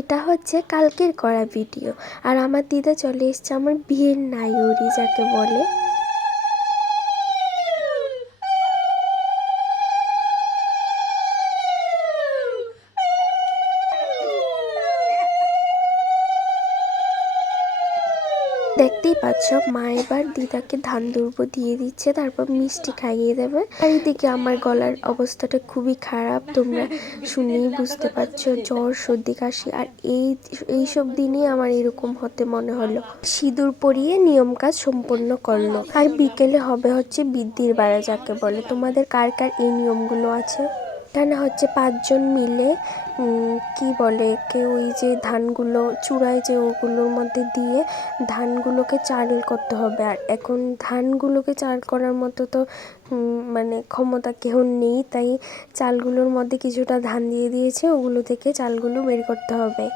এটা হচ্ছে কালকের করা ভিডিও। আর আমার দিদা চলে এসছে আমার বিয়ের নাইউরি যাকে বলে। দেখতেই পাচ্ছ মা এবার দিদাকে ধান দুর্ব দিয়ে দিচ্ছে, তারপর মিষ্টি খাইয়ে দেবে। আর এদিকে আমার গলার অবস্থাটা খুবই খারাপ, তোমরা শুনেই বুঝতে পারছো, জ্বর সর্দি কাশি। আর এইসব দিনই আমার এরকম হতে মনে হলো। সিঁদুর পরিয়ে নিয়ম কাজ সম্পন্ন করলো। আর বিকেলে হবে হচ্ছে বৃদ্ধির বেড়া যাকে বলে। তোমাদের কার কার এই নিয়মগুলো আছে? এখানে হচ্ছে 5 জন মিলে কি বলে কেউ ওই যে ধানগুলো চূড়ায় যে ওগুলোর মধ্যে দিয়ে ধানগুলোকে চাল করতে হবে। আর এখন ধানগুলোকে চাল করার মতো তো মানে ক্ষমতা কেউ নেই, তাই চালগুলোর মধ্যে কিছুটা ধান দিয়ে দিয়েছে, ওগুলো থেকে চালগুলো বের করতে হবে।